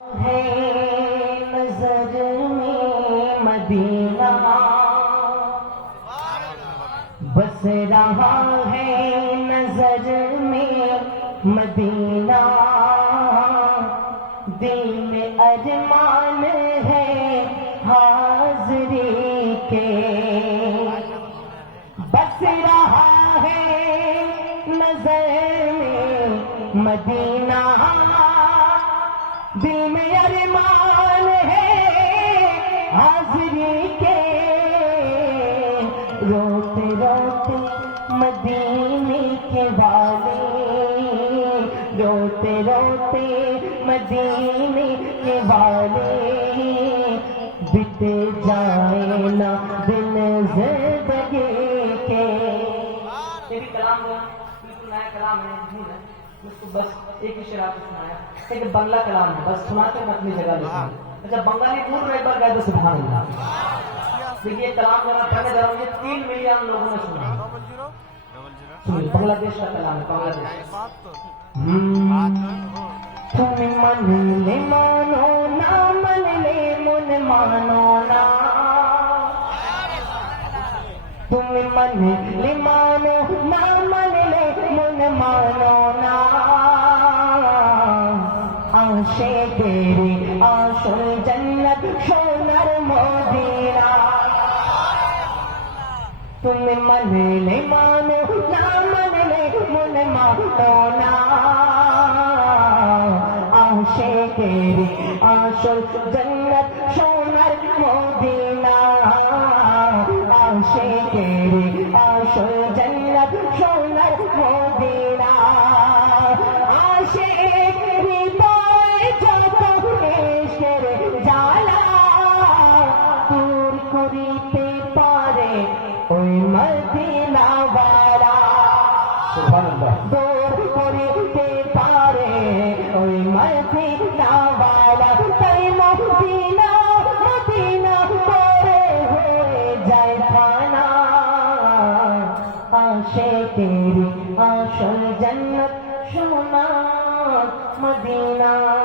ہے نظر میں مدینہ۔ بس رہا ہے نظر میں مدینہ۔ دل میں ارمان ہے حاضری کے۔ بس رہا ہے نظر میں مدینہ۔ دل میں ارمان ہے، حاضری کے۔ روتے روتے مدینے کے والے۔ روتے روتے مدینے کے والے۔ بتے جائیں نا دن زندگی کے۔ یہ کلام ہے بالکل نیا کلام ہے۔ کو بس ایک ہی شراب سنایا ایک بنگلہ کلام ہے بس سنا کے میں اپنی جگہ لیتا ہوں اچھا بنگالی پور میں ایک بار گئے تو سبحان اللہ۔ دیکھیے کلام میں پڑھنے جا رہا ہوں تین ملین لوگوں نے سنا سنیے بنگلہ دیش کا کلام ہے بنگلہ دیش۔ تم من মানে মানো মা মানলে মন মানো না। আসে তেরে আসল জন্নত সোনার মদিনা। তুমি মানলে মানো না মানলে মন মানো না। আসে তেরে আসল জন্নত সোনার মদিনা। ফিরে আসো জন্নত সোনার মদিনা আসে হৃদয় যত এসের জ্বালা দূর করিতে পারে, ওই মদিনাওয়ালা দূর মাশাল জান্নাত সুমনা মদিনা।